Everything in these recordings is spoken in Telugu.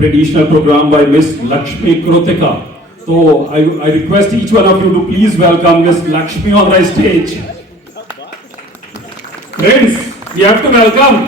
traditional program by Miss Lakshmi Krotika. So I request each one of you to please welcome Miss Lakshmi on the stage. Friends, we have to welcome.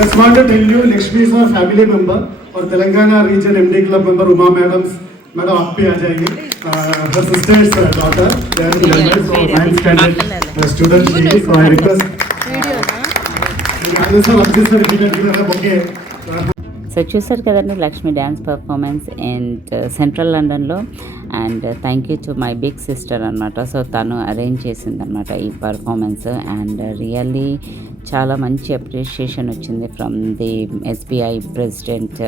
Just want to tell you, Lakshmi is our family member और Telangana region MD club member Uma madam आप भी आ जाएंगे. Her sister's daughter, they are in London, so 9th standard student she is. So I request. So చూసారు కదండి Lakshmi dance performance and central లండన్లో. And thank you to my big sister అనమాట. సో తను అరేంజ్ చేసిందనమాట ఈ పర్ఫార్మెన్స్. అండ్ రియల్లీ చాలా మంచి అప్రిషియేషన్ వచ్చింది from the SBI president,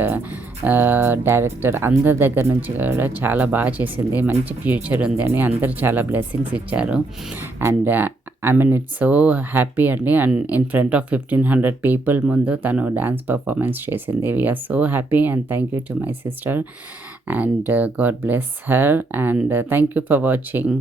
director, అందరి దగ్గర నుంచి కూడా చాలా బాగా చేసింది. మంచి ఫ్యూచర్ ఉంది అని అందరు చాలా బ్లెస్సింగ్స్ ఇచ్చారు. And I mean it's so happy అండి. And in front of 1500 people ముందు తను డ్యాన్స్ పర్ఫార్మెన్స్ చేసింది. We are so happy and thank you to my sister and God bless her and thank you for watching.